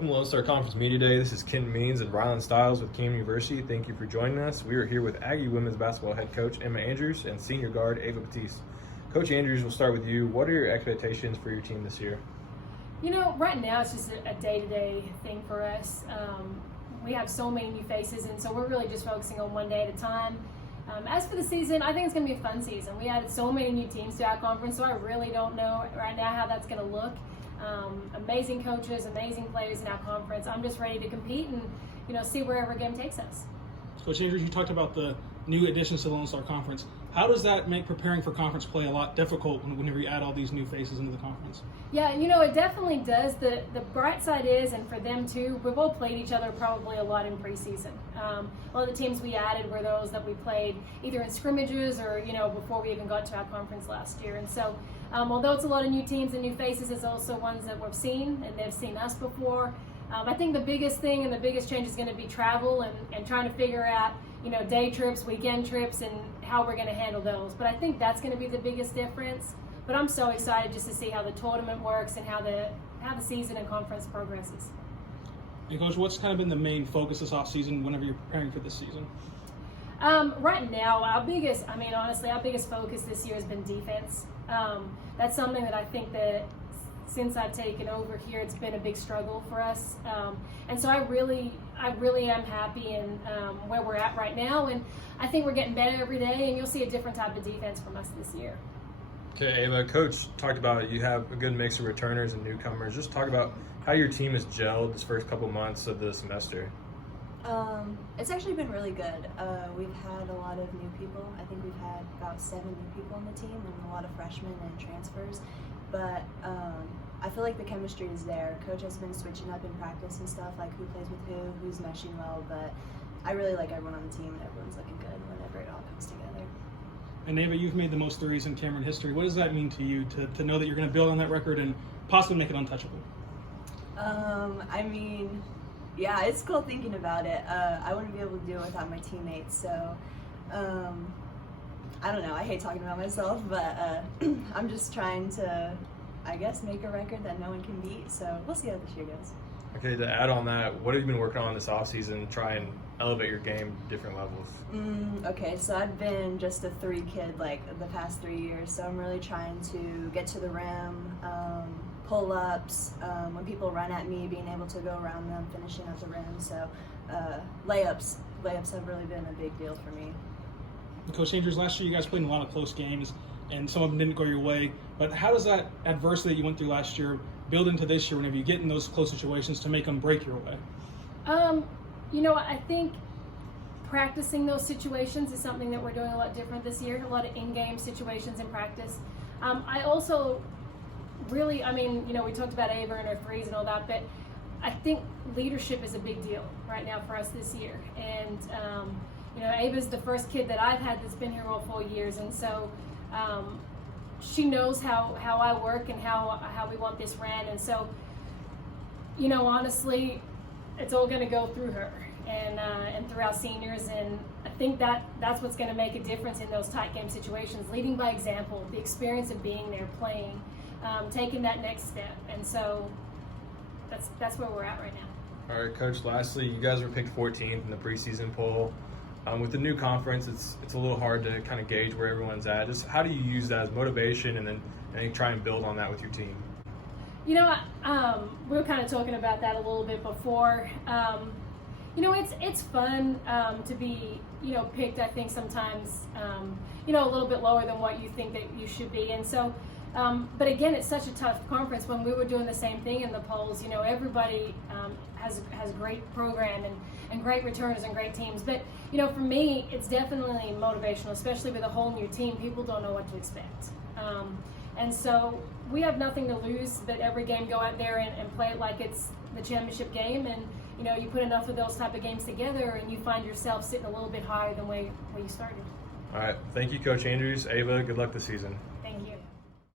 Welcome to Lone Star Conference Media Day. This is Ken Means and Rylan Stiles with Cam University. Thank you for joining us. We are here with Aggie women's basketball head coach Emma Andrews and senior guard Ava Batiste. Coach Andrews, we'll start with you. What are your expectations for your team this year? You know, right now it's just a day-to-day thing for us. We have so many new faces, and so we're really just focusing on one day at a time. As for the season, I think it's going to be a fun season. We added so many new teams to our conference, so I really don't know right now how that's going to look. Amazing coaches, amazing players in our conference. I'm just ready to compete and, see where every game takes us. Coach Andrews, you talked about the new additions to the Lone Star Conference. How does that make preparing for conference play a lot difficult whenever you add all these new faces into the conference? Yeah, it definitely does. The bright side is, and for them too, we've all played each other probably a lot in preseason. A lot of the teams we added were those that we played either in scrimmages or, before we even got to our conference last year. And so, although it's a lot of new teams and new faces, it's also ones that we've seen and they've seen us before. I think the biggest thing and the biggest change is going to be travel and trying to figure out, day trips, weekend trips, and how we're going to handle those. But I think that's going to be the biggest difference. But I'm so excited just to see how the tournament works and how the season and conference progresses. And Coach, what's kind of been the main focus this offseason whenever you're preparing for this season? Right now, our biggest focus this year has been defense. That's something that I think that since I've taken over here, it's been a big struggle for us. And so I really am happy in where we're at right now. And I think we're getting better every day, and you'll see a different type of defense from us this year. Okay, Ava, Coach talked about you have a good mix of returners and newcomers. Just talk about how your team has gelled this first couple months of the semester. It's actually been really good. We've had a lot of new people. I think we've had about 7 new people on the team and a lot of freshmen and transfers. But I feel like the chemistry is there. Coach has been switching up in practice and stuff, like who plays with who's meshing well. But I really like everyone on the team, and everyone's looking good whenever it all comes together. And Ava, you've made the most threes in Cameron history. What does that mean to you to know that you're going to build on that record and possibly make it untouchable? Yeah, it's cool thinking about it. I wouldn't be able to do it without my teammates, so I don't know. I hate talking about myself, but I'm just trying to, I guess, make a record that no one can beat, so we'll see how this year goes. Okay, to add on that, what have you been working on this offseason to try and elevate your game to different levels? Okay, so I've been just a 3 kid like the past 3 years, so I'm really trying to get to the rim, pull-ups, when people run at me, being able to go around them, finishing at the rim. So layups have really been a big deal for me. And Coach Andrews, last year you guys played in a lot of close games, and some of them didn't go your way. But how does that adversity that you went through last year build into this year whenever you get in those close situations to make them break your way? I think practicing those situations is something that we're doing a lot different this year, a lot of in-game situations in practice. I also really, we talked about Ava and her threes and all that, but I think leadership is a big deal right now for us this year. And, Ava's the first kid that I've had that's been here all 4 years, and so she knows how I work and how we want this ran. And so, honestly, it's all going to go through her and through our seniors. And I think that's what's going to make a difference in those tight game situations, leading by example, the experience of being there, playing, taking that next step. And so that's where we're at right now. All right, Coach, lastly, you guys were picked 14th in the preseason poll. With the new conference, it's a little hard to kind of gauge where everyone's at. Just how do you use that as motivation and then try and build on that with your team? We were kind of talking about that a little bit before. It's fun to be, picked, I think, sometimes, a little bit lower than what you think that you should be. And so, but again, it's such a tough conference. When we were doing the same thing in the polls, everybody has a great program and great returners and great teams. But, for me, it's definitely motivational, especially with a whole new team. People don't know what to expect. And so we have nothing to lose, but every game go out there and play it like it's the championship game. And, you put enough of those type of games together and you find yourself sitting a little bit higher than where you started. All right. Thank you, Coach Andrews. Ava, good luck this season.